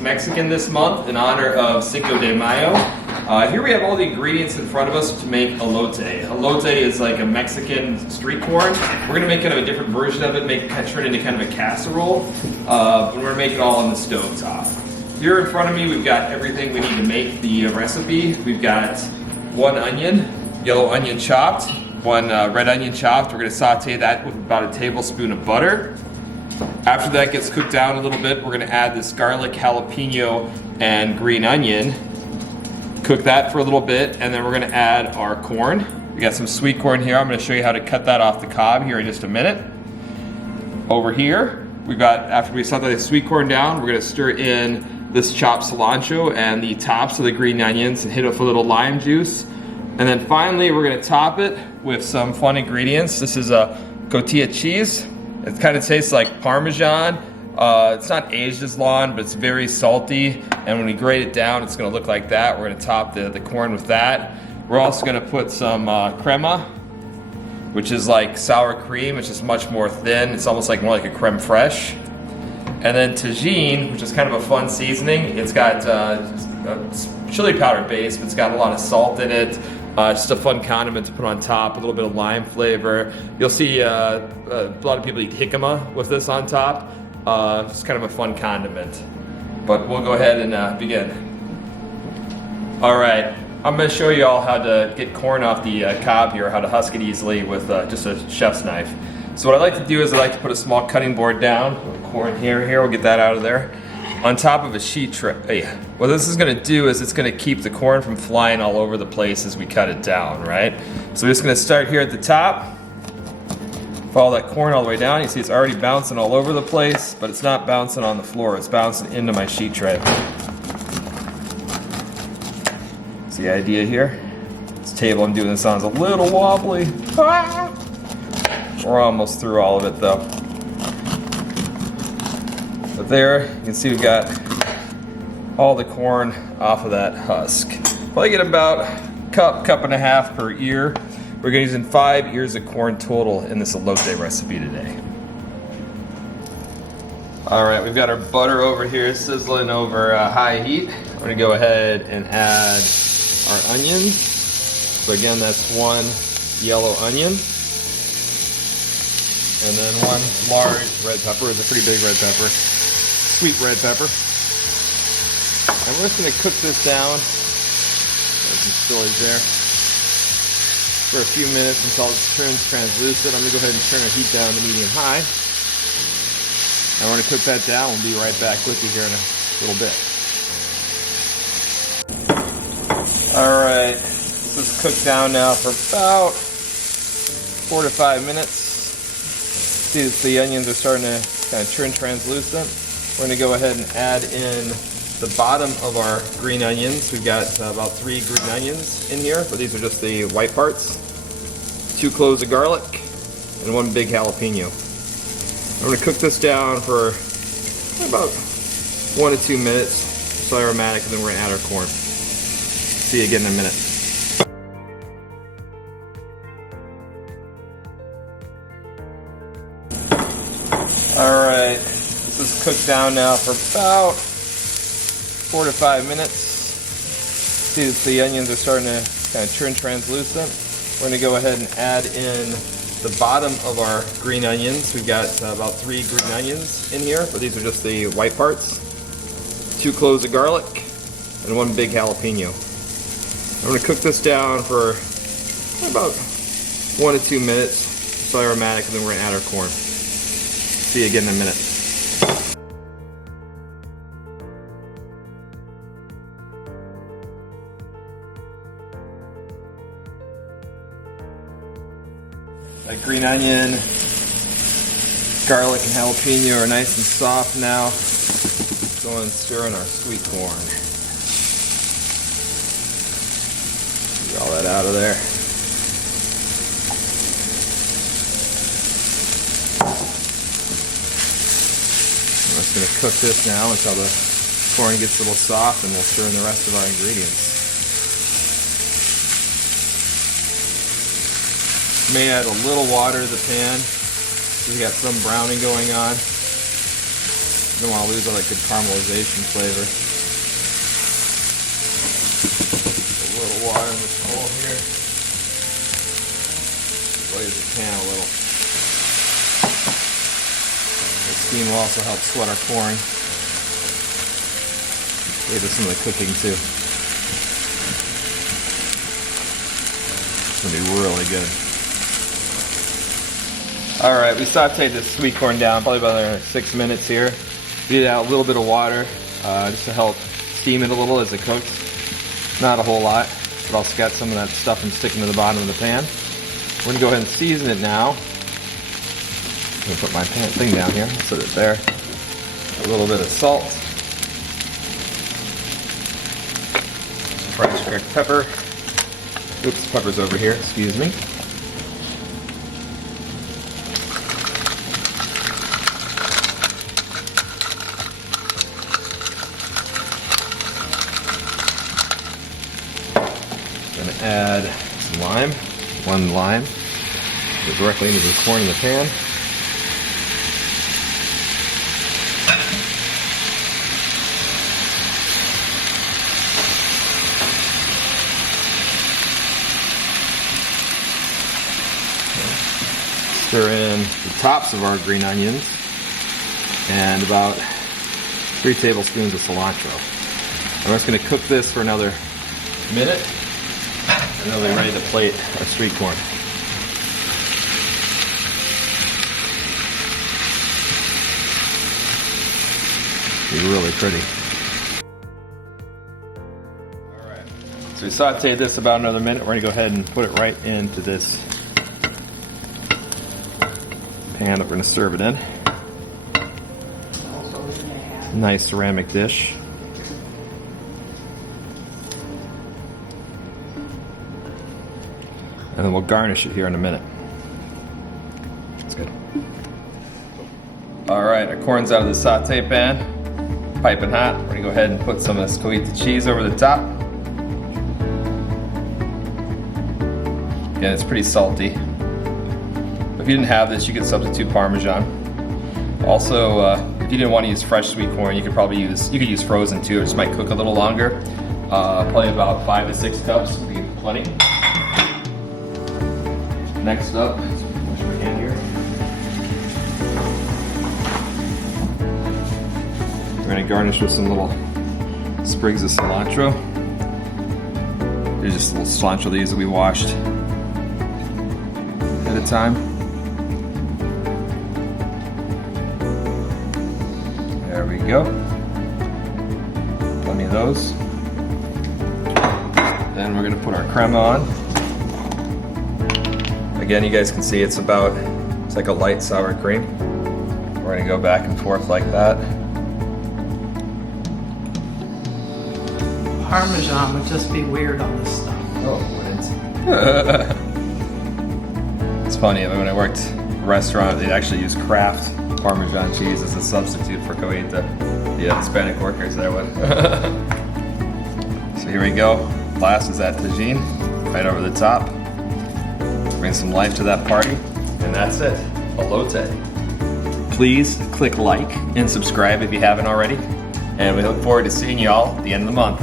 taste Mexican this month in honor of Cinco de Mayo. Here we have all the ingredients in front of us to make elote. Elote is like a Mexican street corn. We're going to make kind of a different version of it, turn it into kind of a casserole. We're going to make it all on the stove top. Here in front of me, we've got everything we need to make the recipe. We've got 1 onion, yellow onion chopped, 1 red onion chopped. We're going to saute that with about a tablespoon of butter. After that gets cooked down a little bit, we're going to add this garlic, jalapeno, and green onion. Cook that for a little bit, and then we're going to add our corn. We got some sweet corn here. I'm going to show you how to cut that off the cob here in just a minute. Over here, we've got, after we saute the sweet corn down, we're going to stir in this chopped cilantro and the tops of the green onions and hit it with a little lime juice. And then finally, we're going to top it with some fun ingredients. This is a cotija cheese. It kind of tastes like Parmesan. It's not aged as long, but it's very salty. And when we grate it down, it's going to look like that. We're going to top the corn with that. We're also going to put some crema, which is like sour cream. It's just much more thin. It's almost like more like a creme fraiche. And then tagine, which is kind of a fun seasoning. It's got a chili powder base, but it's got a lot of salt in it. Just a fun condiment to put on top, a little bit of lime flavor. You'll see a lot of people eat jicama with this on top. It's kind of a fun condiment. But we'll go ahead and begin. All right, I'm going to show you all how to get corn off the cob here, how to husk it easily with just a chef's knife. So what I like to do is I like to put a small cutting board down, put corn here, we'll get that out of there, on top of a sheet tray. What this is going to do is it's going to keep the corn from flying all over the place as we cut it down, right? So we're just going to start here at the top, follow that corn all the way down. You see it's already bouncing all over the place, but it's not bouncing on the floor, it's bouncing into my sheet tray. See the idea here? This table I'm doing this on is a little wobbly. Ah! We're almost through all of it though. But there, you can see we've got all the corn off of that husk. Probably get about a cup and a half per ear. We're going to be using 5 ears of corn total in this elote recipe today. All right, we've got our butter over here sizzling over high heat. We're going to go ahead and add our onions. So again, that's 1 yellow onion. And then 1 large red pepper. It's a pretty big red pepper. Sweet red pepper. And we're just going to cook this down. There's some spillage there. For a few minutes until it turns translucent. I'm going to go ahead and turn our heat down to medium high. And we're going to cook that down. We'll be right back with you here in a little bit. Alright, this is cooked down now for about 4 to 5 minutes. See that the onions are starting to kind of turn translucent. We're going to go ahead and add in the bottom of our green onions. We've got about 3 green onions in here, but these are just the white parts. 2 cloves of garlic and 1 big jalapeno. I'm going to cook this down for about 1 to 2 minutes. It's aromatic, and then we're going to add our corn. See you again in a minute. Alright, this is cooked down now for about 4 to 5 minutes. See that the onions are starting to kind of turn translucent. We're going to go ahead and add in the bottom of our green onions. We've got about 3 green onions in here, but these are just the white parts. 2 cloves of garlic and 1 big jalapeno. I'm going to cook this down for about 1 to 2 minutes. It's aromatic, and then we're going to add our corn. See you again in a minute. That green onion, garlic, and jalapeno are nice and soft now. Let's go and stir in our sweet corn. Get all that out of there. I'm just going to cook this now until the corn gets a little soft, and we'll stir in the rest of our ingredients. May add a little water to the pan. So we got some browning going on. Don't want to lose all that good caramelization flavor. A little water in this bowl here. Raise the pan a little. The steam will also help sweat our corn. Save us some of the cooking too. It's gonna be really good. All right, we sauteed this sweet corn down probably about another 6 minutes here. We did add a little bit of water just to help steam it a little as it cooks. Not a whole lot, but also got some of that stuff from sticking to the bottom of the pan. We're gonna go ahead and season it now. I'm gonna put my pan thing down here, set it there. A little bit of salt. Fresh cracked pepper. Oops, pepper's over here, excuse me. Gonna add some lime, 1 lime. Go directly into the corn in the pan. Stir in the tops of our green onions and about 3 tablespoons of cilantro. I'm just going to cook this for another minute and then we're ready to plate our sweet corn. Be really pretty. Alright, so we sauteed this about another minute. We're going to go ahead and put it right into this pan that we're going to serve it in. Nice ceramic dish. And then we'll garnish it here in a minute. That's good. Alright, our corn's out of the saute pan. Piping hot. We're going to go ahead and put some of this Elote cheese over the top. Again, it's pretty salty. If you didn't have this, you could substitute Parmesan. Also, if you didn't want to use fresh sweet corn, you could probably use frozen too. It just might cook a little longer. Probably about 5 to 6 cups would be plenty. Next up, let's wash my hand here. We're going to garnish with some little sprigs of cilantro. There's just little cilantro leaves that we washed at a time. There we go. Plenty of those. Then we're going to put our crema on. Again, you guys can see it's like a light sour cream. We're going to go back and forth like that. Parmesan would just be weird on this stuff. Oh, it wouldn't. It's funny, when I worked at a restaurant, they'd actually use Kraft Parmesan cheese as a substitute for Coita, the Hispanic workers there would. So here we go. Last is that tagine, right over the top. Bring some life to that party, and that's it. Elote. Please click like and subscribe if you haven't already. And we look forward to seeing you all at the end of the month.